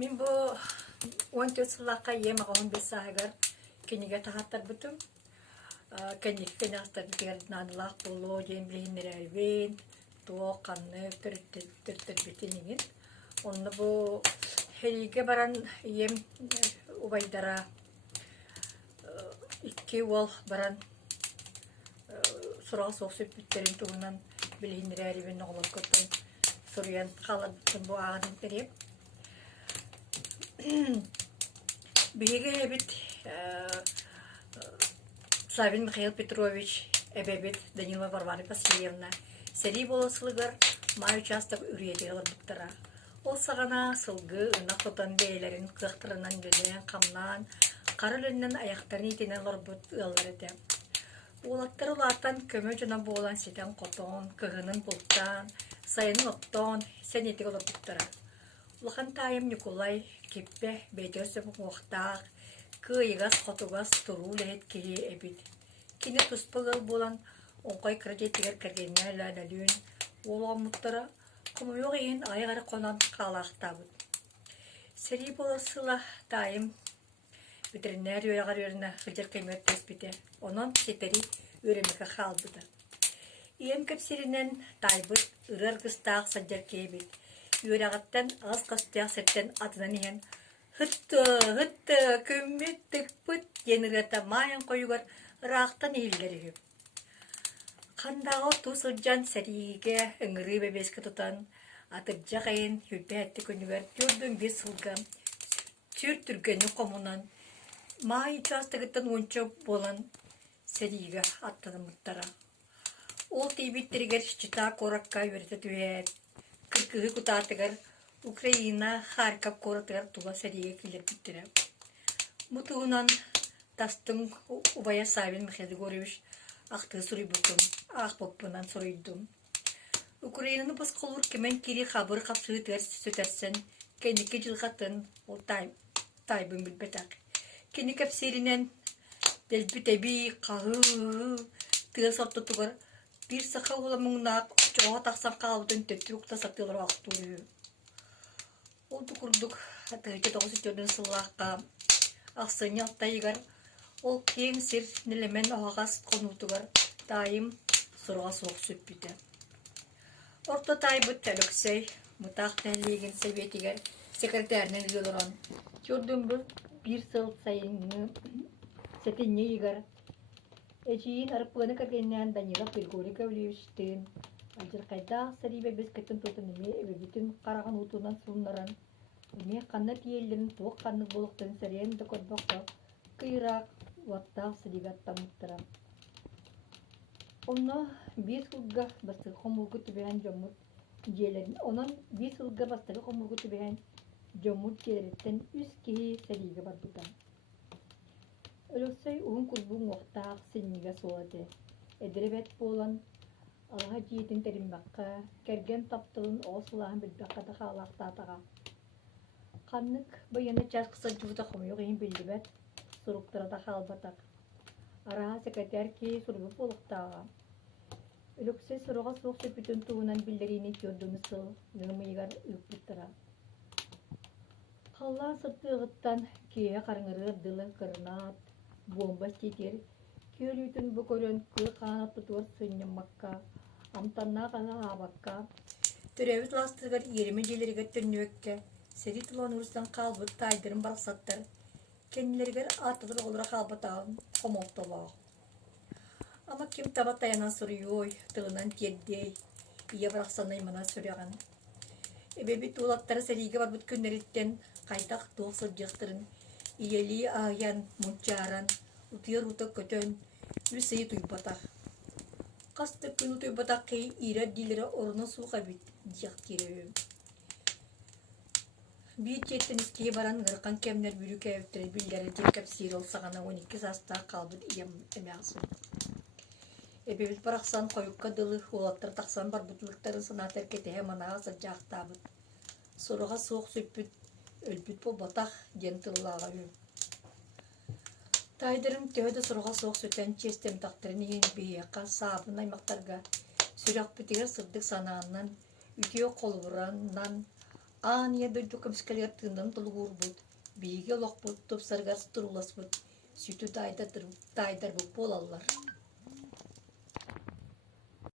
Min bu 14 sılaka yem ağın besagar keniga tahattar butum. Keni hastar diğer nanlaq bolu yem bilinirelvin. Tuo kanne tır bitiningin. Onda bu herige baran yem ubaydara iki wol baran sural soğuk bitterin tuğunan bilinirelvin oğlum kutun. Suryan kaladın bu ağanın terip. Биге бит Славин Михаил Петрович, эбебит Данила Варвара Васильевна. Сери болосылыгар май участок үрелер буттара. Ол сагана сылгы нахотан бейлерин кыктырынан гөлен камнан карылыннан аяктарын итенелер бут ылларыды. Улаттар улаттан көмө жана болан сетен котон, кыгынын бултан, сайын оттон, сенетик олар буттара. Улахан тайым Николай киппе бейтерсе буқтақ, кыйгас хотугас туру лехет кiri эбит. Кине туспагал болан оңқай кредитигер кергенне ләнәлүн, олуға мұттара, құмыйоқ ең айғары қонан қалақтабыд. Сери боласыла тайым ветеринар үйрағар өріне хылжар кемет теспіде, онан сетері өрімігі қалбыды. Ием көпсерінен тайбыд, ұрар қыстақ саджар кейбет. Үйрағаттан аз қастияқ сеттен атынан ең Хытты, көмметтік бұт, еніргата майын қойығар рақтан елдері. Қандағы тұс ұджан сәриге үңірі бәбескі тұтан, атыржақ айын үлбе әтті көнігер жүрдің бес сылға, түр түргені қомынан, май частығыттан ончы болан сәриге аттаны мұттара. Ол тейбеттерігер шчыта қораққа өрті түйет, кіркігі құтатығыр, Украина, Харьков, Коротер, Тула, Сария, Килер, Питера. Мутугунан тастың Убая Савин Михаил Григорьевич ақты сұрый бұтым, ақ поппынан сұрыйдым. Украинаны басқалыр кемен кері қабыр қапсығы сөтерсен, кенеке жылғатын ол тайбын білбетақ. Кені кәпсерінен белбітәбі қағы тыға сорты тұғыр, бір сақа оламыңнақ жоға тақсан қалудың төттір ұқта сатылыр ақтуры. Ол тұқырдық атығыке 94 сыллаққа ақсыны алтайығар, ол кең сер нелемен оғағас қонутығар дайым сұрға соқ сөппіді. Орта тайбыт тәліксей, мұтақ тәлеген сәбетігер секретарнен үліран. Көрдің бір сыл сайыны сәтіне егер. Әжейін арпығыны кәргеннен Данила Григорий Гавлевичтен Алжыр қайдақ сәрибе біз кәттін тұтын еме өбетін қараған ұтуынан сұлынаран. Еме қанна тиелерін туық қанны болықтың сәрен дөкөт боқты қирақ уаттақ сәригаттан мұттырам. Оны бес ұлға бастығы қомылғы түбеген жомут желерін. Онын бес ұлға бастығы қомылғы түбеген жомут желереттен үз кейі сәриге бар бұдан. Өлісей ұғын күрбің оқтақ сәнеге солады. Әдіребет болан Алға жиетін тәрімбаққа, кәрген таптылын оғысылағын білбаққа қалақтатаға. Қаннық байыны час қыса жуыда қомайық ең білдібәт, сұрықтырада қалбатақ. Араға секретер кей сұрғы болықтаға. Үліксе сұрға соқ сөпітін туғынан білдеріне көрдіңі сыл, нұрмайығар үліктіра. Қаллан сұрты ұғыттан кейе қарыңыры дылы қырнат, бомба стетер, Көлүтін бүкөрін күй қанат тұтуыр сүйінен маққа, амтанна қана абаққа. Түрәуіт ластығыр ерімі желерге түрнөкке, сәрі тұлан ұрыстан қалбыт тайдырын барқсаттыр. Кенілергер артыдыр олыра қалбатағын қомолтолағы. Ама кем табат таяна сұрый ой, тығынан тердей, ие барақсанай мана сүреген. Эбеби туылаттары сәриге бар бұт күннереттен қайдақ тоқсыр жақтырын, иели ағян, мұнчаран, утыр утық көтөн, үсейі туйбатақ. Қасты күні туйбатақ кей ире дилері орны суға бит дияқ кереуі. Бейт жеттен іскей баран ғырқан кемнер бүрі кәуіттері білдері ден кәпсейір олсағана 12 саста қалбыд ием әмәғсын. Эбебіт барақсан қойыққа дылы олаттар тақсан бар бұтылықтарын сынатыр кетеге манаға саджақтабыд. Сұрыға соқ сөппіт, өлбіт бұл батақ ден тыллаға өм. Тайдырым төөді сұрға соқ сөтен честем тақтырын ең бейеққа сабын аймақтарға сүрек бітігер сырдық санағынан, үтеу қолғыраннан Aniye döydü kömskeliger tığından tulugurbut. Biige olokbut, topsargar turulasbut. Sütü daydar bu bolallar.